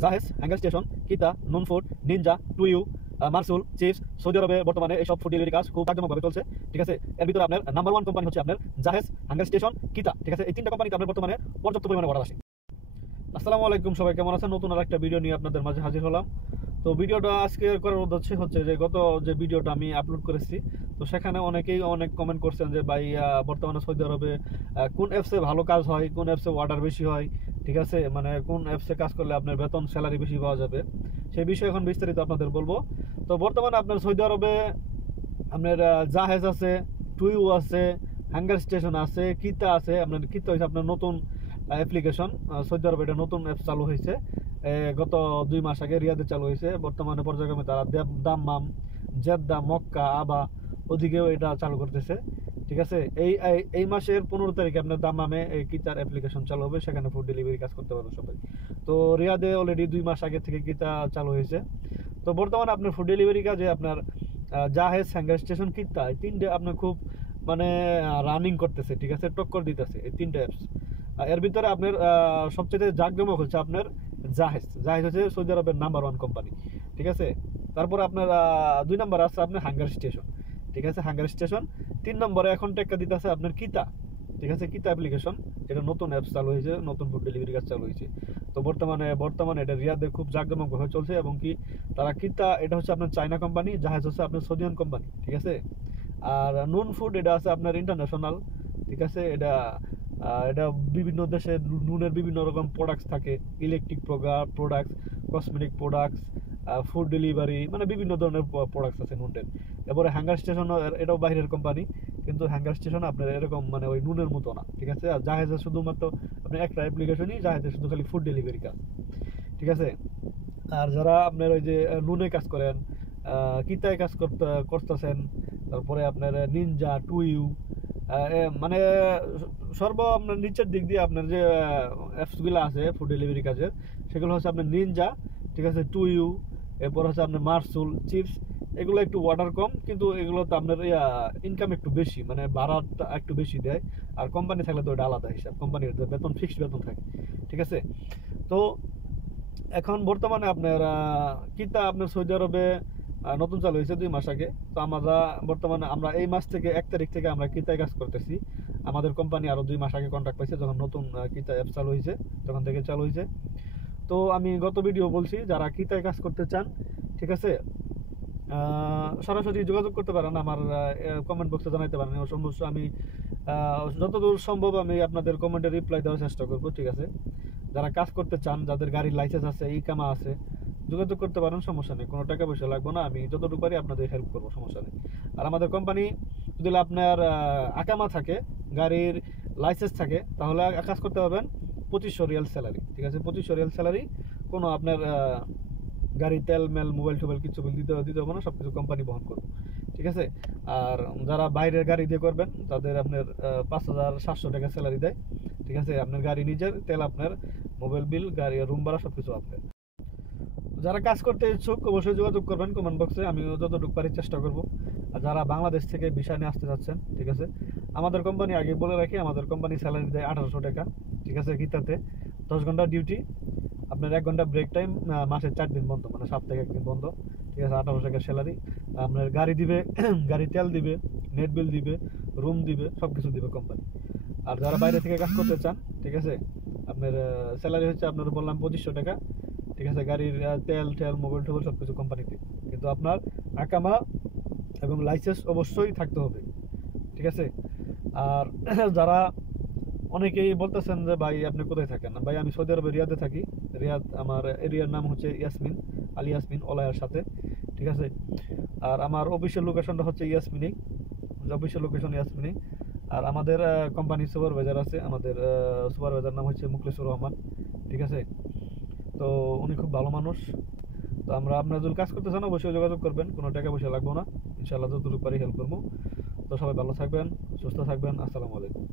জাহেজ, hanger station, কিতা, নুন food, Ninja, টুইউ, মারসুল, chips. Saudi আরবে বর্তমানে এইসব ফুড ডেলিভারি কাজ খুব জাঁকজমকভাবে চলছে। ঠিক আছে, এর ভিতরে আপনার নাম্বার 1 কোম্পানি হচ্ছে আপনার জাহেজ, হ্যাঙ্গার স্টেশন, কিতা। ঠিক আছে, এই 3টা কোম্পানিতে আপনার বর্তমানে পর্যাপ্ত পরিমাণে অর্ডার আসে। আসসালামু আলাইকুম, সবাই কেমন আছেন? নতুন আরেকটা ভিডিও নিয়ে আপনাদের মাঝে হাজির হলাম। তো ভিডিওটা আজকে করার উদ্দেশ্য হচ্ছে যে গত যে ভিডিওটা আমি আপলোড করেছি, তো সেখানে অনেকেই অনেক কমেন্ট করছেন যে ভাই বর্তমানে সৌদি আরবে কোন অ্যাপসে ভালো কাজ হয়, কোন অ্যাপসে অর্ডার বেশি হয়, ঠিক আছে, মানে কোন অ্যাপসে কাজ করলে আপনার বেতন স্যালারি বেশি পাওয়া যাবে, সেই বিষয়ে এখন বিস্তারিত আপনাদের বলবো। তো বর্তমানে আপনার সৌদি আরবে আপনার জাহেজ আছে, টুইউ আছে, হ্যাঙ্গার স্টেশন আছে, কিতা আছে। আপনার কিতা হচ্ছে আপনার নতুন অ্যাপ্লিকেশন, সৌদি আরবে এটা নতুন অ্যাপ চালু হয়েছে গত 2 মাস আগে রিয়াদে চালু হয়েছে। বর্তমানে পর্যায়ক্রমে তারা দাম্মাম, জেদ্দা, মক্কা, আবা ওদিকেও এটা চালু করতেছে। ঠিক আছে, এই এই মাসের 15 তারিখে আপনার দাম্মামে এই কিতার অ্যাপ্লিকেশন চালু হবে, সেখানে ফুড ডেলিভারি কাজ করতে পারবে সবাই। তো রিয়াদে অলরেডি 2 মাস আগে থেকে কিতা চালু হয়েছে। তো বর্তমানে আপনার ফুড ডেলিভারি কাজে আপনার জাহেজ, হ্যাঙ্গার স্টেশন, কিতা, এই 3টে আপনার খুব মানে রানিং করতেছে। ঠিক আছে, টক্কর দিতেছে এই 3টে অ্যাপস। এর ভিতরে আপনার সবচেয়ে জাঁকজমক হচ্ছে আপনার জাহেজ। জাহেজ হচ্ছে সৌদি আরবের নাম্বার 1 কোম্পানি। ঠিক আছে, তারপরে আপনার 2 নম্বর আছে আপনার হ্যাঙ্গার স্টেশন। ঠিক আছে, হ্যাঙ্গার স্টেশন। 3 নম্বরে এখন টেক্কা দিতেছে আপনার কিতা। ঠিক আছে, কিতা অ্যাপ্লিকেশন, যেটা নতুন অ্যাপস চালু হয়েছে, নতুন ফুড ডেলিভারি কাজ চালু হয়েছে। তো বর্তমানে এটা রিয়াদে খুব জাঁকজমকভাবে চলছে, এবং কি তারা কিতা এটা হচ্ছে আপনার চায়না কোম্পানি, জাহেজ হচ্ছে আপনার সৌদিয়ান কোম্পানি। ঠিক আছে, আর নুন ফুড এটা আছে আপনার ইন্টারন্যাশনাল। ঠিক আছে, এটা এটা বিভিন্ন দেশে নুনের বিভিন্ন রকম প্রোডাক্টস থাকে, electric products, cosmetic products, food delivery, মানে বিভিন্ন ধরনের প্রোডাক্টস আছে নুনের। এরপরে হ্যাঙ্গার স্টেশন, এটাও বাইরের কোম্পানি, কিন্তু হ্যাঙ্গার স্টেশন আপনার এরকম মানে ওই নুনের মতো না। ঠিক আছে, আর জাহেজে শুধুমাত্র আপনার একটা অ্যাপ্লিকেশনই, জাহেজে শুধু খালি ফুড ডেলিভারি কাজ। ঠিক আছে, আর যারা আপনার ওই যে নুনে কাজ করেন, কিতায় কাজ করতেছেন, তারপরে আপনার নিনজা, টুইউ, মানে আপনার নিচের দিক দিয়ে আপনার যে অ্যাপসগুলো আছে ফুড ডেলিভারি কাজের, সেগুলো হচ্ছে আপনার নিনজা, ঠিক আছে, টুইউ, এরপর হচ্ছে আপনার মারসুল, চিপস। এগুলো একটু অর্ডার কম, কিন্তু এগুলোতে আপনার ইনকাম একটু বেশি, মানে ভাড়াটা একটু বেশি দেয়। আর কোম্পানি থাকলে তো ওটা আলাদা হিসাব, কোম্পানির বেতন ফিক্সড বেতন থাকে। ঠিক আছে, তো এখন বর্তমানে আপনার কিতা আপনার সৌদি আরবে নতুন চালু হয়েছে 2 মাস আগে। তো আমরা এই মাস থেকে 1 তারিখ থেকে আমরা কিতায় কাজ করতেছি। আমাদের কোম্পানি আরো 2 মাস আগে কন্ট্রাক্ট পাইছে, যখন নতুন কিতা অ্যাপ চালু হয়েছে তখন থেকে চালু হয়েছে। তো আমি গত ভিডিও বলছি, যারা কিতায় কাজ করতে চান, ঠিক আছে, সরাসরি যোগাযোগ করতে পারেন, আমার কমেন্ট বক্সে জানাইতে পারেন। অবশ্যই আমি যতদূর সম্ভব আমি আপনাদের কমেন্টে রিপ্লাই দেওয়ার চেষ্টা করব। ঠিক আছে, যারা কাজ করতে চান, যাদের গাড়ির লাইসেন্স আছে, ইকামা আছে, যোগাযোগ করতে পারেন, সমস্যা নেই, কোনো টাকা পয়সা লাগবে না, আমি যতটুকু পারি আপনাদের হেল্প করবো, সমস্যা নেই। আর আমাদের কোম্পানি যদি আপনার আকামা থাকে, গাড়ির লাইসেন্স থাকে, তাহলে কাজ করতে পারবেন 2500 রিয়াল স্যালারি। ঠিক আছে, 2500 রিয়াল স্যালারি, কোনো আপনার গাড়ি তেল মেল মোবাইল টোবাইল কিছু দিতে হবে না, সব কিছু কোম্পানি বহন করবে। ঠিক আছে, আর যারা বাইরের গাড়ি দিয়ে করবেন, তাদের আপনার 5700 টাকা স্যালারি দেয়। ঠিক আছে, আপনার গাড়ি নিজের, তেল আপনার, মোবাইল বিল, গাড়ি রুম ভাড়া সবকিছু আপনার। যারা কাজ করতে ইচ্ছুক অবশ্যই যোগাযোগ করবেন কমেন্ট বক্সে, আমি যতটুকু পারি চেষ্টা করব। আর যারা বাংলাদেশ থেকে ভিসা নিয়ে আসতে যাচ্ছেন, ঠিক আছে, আমাদের কোম্পানি আগে বলে রাখি, আমাদের কোম্পানি স্যালারি দেয় 1800 টাকা। ঠিক আছে, কিতাতে 10 ঘন্টা ডিউটি, আপনার 1 ঘন্টা ব্রেক টাইম, মাসে 4 দিন বন্ধ, মানে সপ্তাহে 1 দিন বন্ধ। ঠিক আছে, 1800 টাকা স্যালারি। আপনার গাড়ি দিবে, গাড়ি তেল দিবে, নেট বিল দিবে, রুম দিবে, সব কিছু দিবে কোম্পানি। আর যারা বাইরে থেকে কাজ করতে চান, ঠিক আছে, আপনার স্যালারি হচ্ছে আপনার বললাম 2500 টাকা। ঠিক আছে, গাড়ির তেল মোবাইল টোবাইল সব কিছু কোম্পানিতে, কিন্তু আপনার আকামা এবং লাইসেন্স অবশ্যই থাকতে হবে। ঠিক আছে, আর যারা অনেকেই বলতেছেন যে ভাই আপনি কোথায় থাকেন? ভাই আমি সৌদি আরবে রিয়াদে থাকি। রিয়াদ, আমার এরিয়ার নাম হচ্ছে ইয়াসমিন, আলী ইয়াসমিন ওলায়ার সাথে। ঠিক আছে, আর আমার অফিসিয়াল লোকেশনটা হচ্ছে ইয়াসমিনি, অফিসিয়াল লোকেশন ইয়াসমিনি। আর আমাদের কোম্পানির সুপারভাইজার আছে, আমাদের সুপারভাইজার নাম হচ্ছে মুখলিসুর রহমান। ঠিক আছে, তো উনি খুব ভালো মানুষ। তো আপনারা যদি কাজ করতে চান অবশ্যই যোগাযোগ করবেন, কোনো টাকা পয়সা লাগবে না, ইনশাআল্লাহ যতটুকু পারি হেল্প করবো। তো সবাই ভালো থাকবেন, সুস্থ থাকবেন, আসসালামু আলাইকুম।